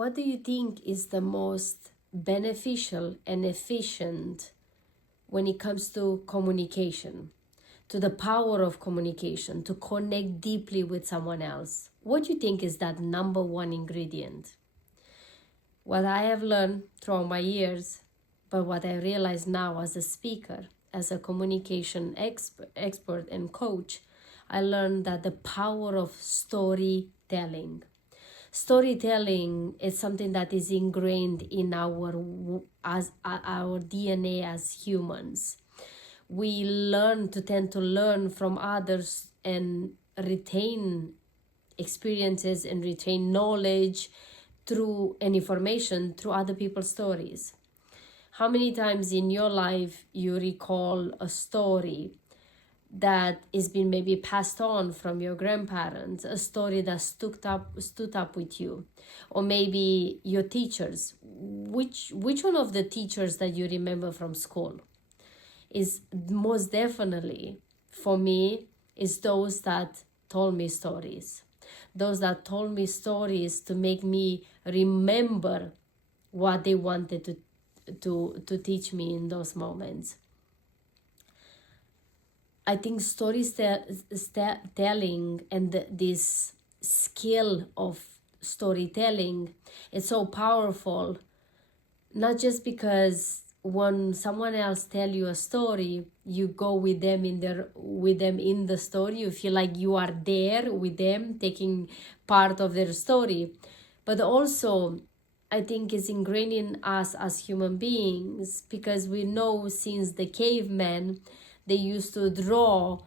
What do you think is the most beneficial and efficient when it comes to communication, to the power of communication, to connect deeply with someone else? What do you think is that number one ingredient? What I have learned throughout my years, but what I realize now as a speaker, as a communication expert and coach, I learned that the power of storytelling. Storytelling is something that is ingrained in our DNA as humans. We tend to learn from others and retain experiences and retain knowledge through and information through other people's stories. How many times in your life you recall a story that is been maybe passed on from your grandparents, a story that stood up with you, or maybe your teachers? Which one of the teachers that you remember from school is most definitely, for me, is those that told me stories. Those that told me stories to make me remember what they wanted to teach me in those moments. I think storytelling and this skill of storytelling is so powerful, not just because when someone else tell you a story, you go with them in the story, you feel like you are there with them, taking part of their story, but also I think it's ingrained in us as human beings, because we know since the cavemen, they used to draw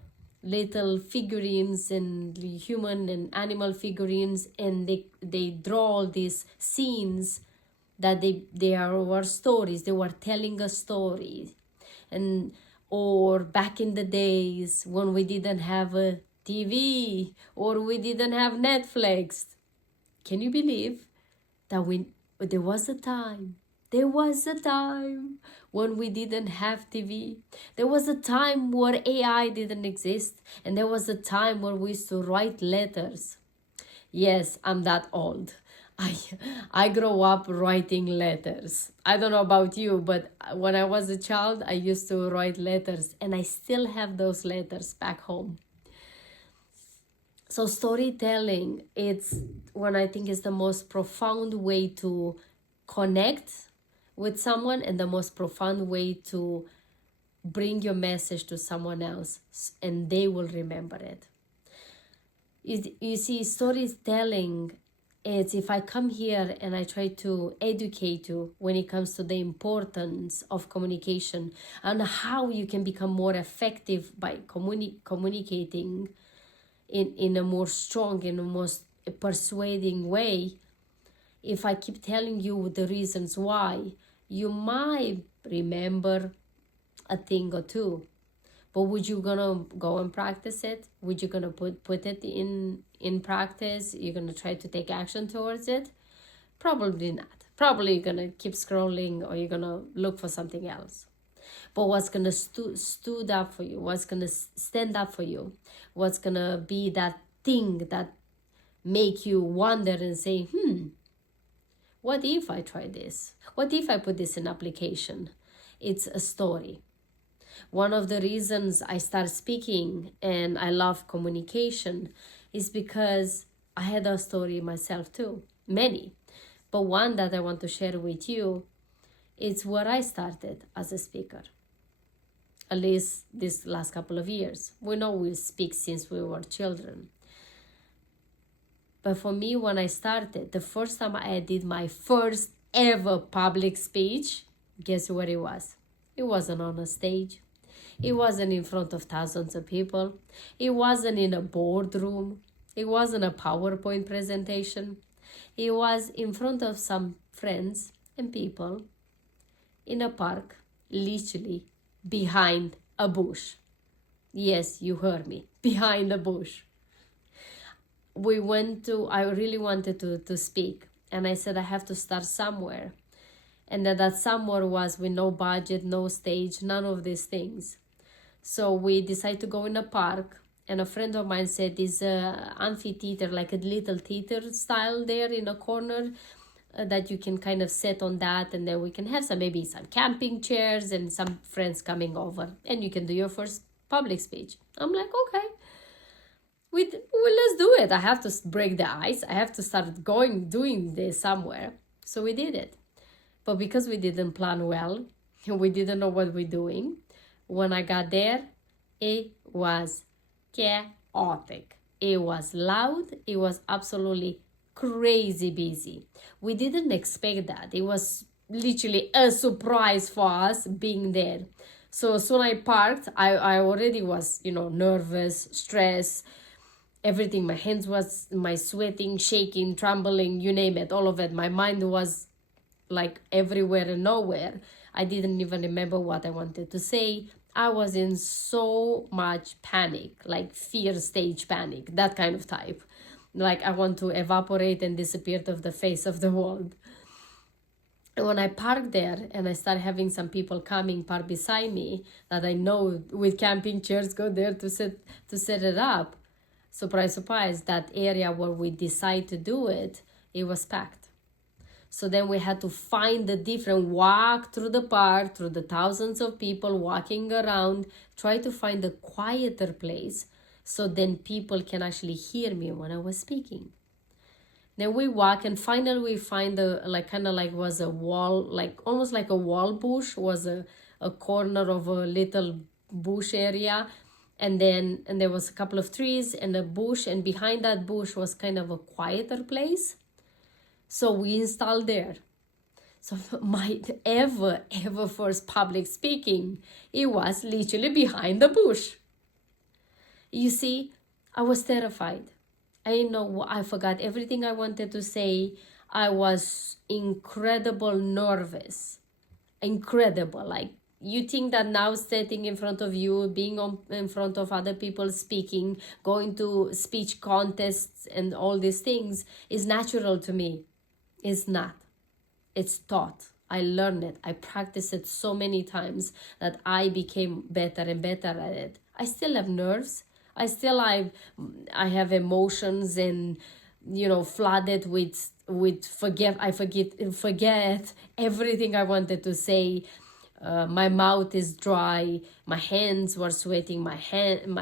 little figurines and human and animal figurines, and they draw all these scenes that they were stories. They were telling a story. Or back in the days when we didn't have a TV or we didn't have Netflix, can you believe that there was a time when we didn't have TV. There was a time where AI didn't exist, and there was a time where we used to write letters. Yes, I'm that old. I grew up writing letters. I don't know about you, but when I was a child, I used to write letters, and I still have those letters back home. So storytelling, it's one I think is the most profound way to connect with someone and the most profound way to bring your message to someone else, and they will remember it. You see, storytelling is, if I come here and I try to educate you when it comes to the importance of communication and how you can become more effective by communicating in a more strong, in a most persuading way, if I keep telling you the reasons why, you might remember a thing or two. But would you gonna go and practice it? Would you gonna put it in practice? You're gonna try to take action towards it? Probably not. Probably you're gonna keep scrolling, or you're gonna look for something else. But what's gonna stood up for you? What's gonna stand up for you? What's gonna be that thing that make you wonder and say, what if I try this? What if I put this in application? It's a story. One of the reasons I start speaking and I love communication is because I had a story myself too, many. But one that I want to share with you, it's where I started as a speaker. At least this last couple of years. We know we speak since we were children. But for me, when I started, the first time I did my first ever public speech, guess where it was? It wasn't on a stage. It wasn't in front of thousands of people. It wasn't in a boardroom. It wasn't a PowerPoint presentation. It was in front of some friends and people in a park, literally behind a bush. Yes, you heard me, behind a bush. I really wanted to speak, and I said I have to start somewhere. And that somewhere was with no budget, no stage, none of these things. So we decided to go in a park, and a friend of mine said this amphitheater, like a little theater style there in a corner, that you can kind of sit on that, and then we can have maybe some camping chairs and some friends coming over, and you can do your first public speech. I'm like, okay, well, let's do it. I have to break the ice. I have to start doing this somewhere. So we did it. But because we didn't plan well, we didn't know what we're doing, when I got there, it was chaotic. It was loud. It was absolutely crazy busy. We didn't expect that. It was literally a surprise for us being there. So as soon as I parked, I already was, nervous, stressed, everything. My hands was, my sweating, shaking, trembling, you name it, all of it. My mind was like everywhere and nowhere. I didn't even remember what I wanted to say. I was in so much panic, like fear stage panic, that kind of type. Like I want to evaporate and disappear off the face of the world. And when I parked there and I started having some people coming park beside me that I know with camping chairs go there to set it up, surprise, surprise, that area where we decide to do it, it was packed. So then we had to find walk through the park, through the thousands of people walking around, try to find a quieter place so then people can actually hear me when I was speaking. Then we walk and finally we find was a wall, like almost like a wall bush, was a corner of a little bush area. And there was a couple of trees and a bush, and behind that bush was kind of a quieter place. So we installed there. So my ever first public speaking, it was literally behind the bush. You see, I was terrified. I forgot everything I wanted to say. I was incredible nervous. Incredible. Like, you think that now sitting in front of you, being in front of other people speaking, going to speech contests and all these things is natural to me. It's not. It's taught. I learned it. I practiced it so many times that I became better and better at it. I still have nerves. I have emotions and, flooded with forget everything I wanted to say. My mouth is dry, my hands were sweating, my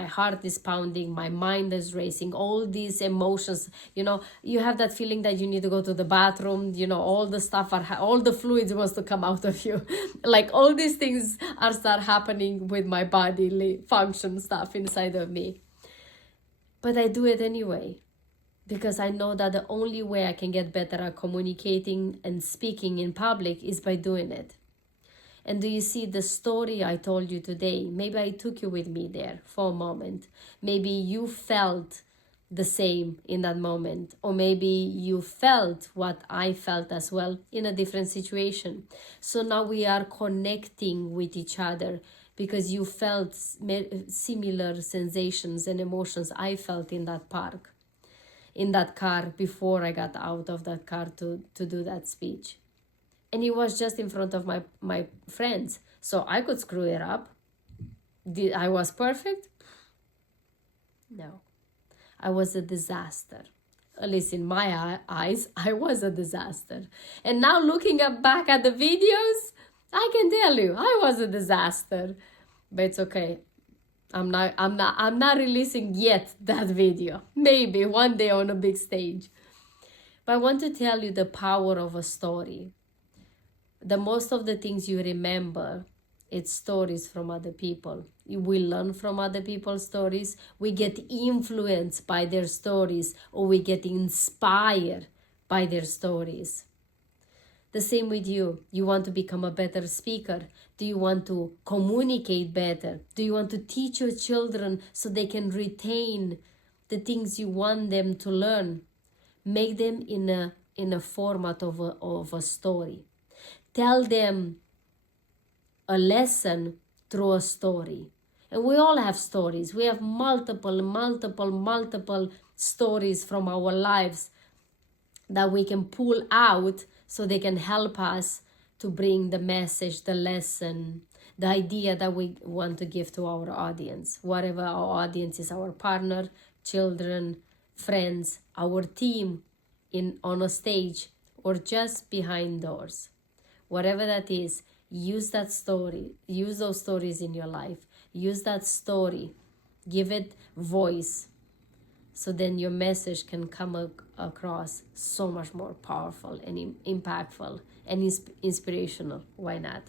heart is pounding, my mind is racing, all these emotions, you have that feeling that you need to go to the bathroom, all the stuff, all the fluids wants to come out of you. Like all these things start happening with my bodily function stuff inside of me. But I do it anyway, because I know that the only way I can get better at communicating and speaking in public is by doing it. And do you see the story I told you today? Maybe I took you with me there for a moment. Maybe you felt the same in that moment. Or maybe you felt what I felt as well in a different situation. So now we are connecting with each other because you felt similar sensations and emotions I felt in that park, in that car before I got out of that car to do that speech. And it was just in front of my friends. So I could screw it up. I was perfect? No. I was a disaster. At least in my eyes, I was a disaster. And now looking back at the videos, I can tell you, I was a disaster. But it's okay. I'm not releasing yet that video. Maybe one day on a big stage. But I want to tell you the power of a story. The most of the things you remember, it's stories from other people. We learn from other people's stories. We get influenced by their stories, or we get inspired by their stories. The same with you. You want to become a better speaker? Do you want to communicate better? Do you want to teach your children so they can retain the things you want them to learn? Make them in a format of a story. Tell them a lesson through a story. And we all have stories. We have multiple stories from our lives that we can pull out so they can help us to bring the message, the lesson, the idea that we want to give to our audience. Whatever our audience is, our partner, children, friends, our team on a stage, or just behind doors. Whatever that is, use that story. Use those stories in your life. Use that story. Give it voice. So then your message can come across so much more powerful and impactful and inspirational. Why not?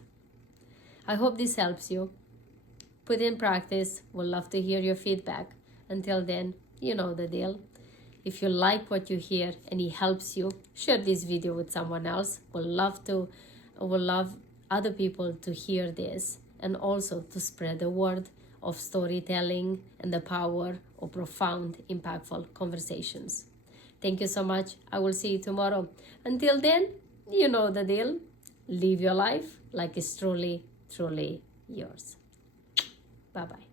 I hope this helps you. Put in practice. We'll love to hear your feedback. Until then, you know the deal. If you like what you hear and it helps you, share this video with someone else. We'll love other people to hear this, and also to spread the word of storytelling and the power of profound, impactful conversations. Thank you so much. I will see you tomorrow. Until then, you know the deal. Live your life like it's truly, truly yours. Bye-bye.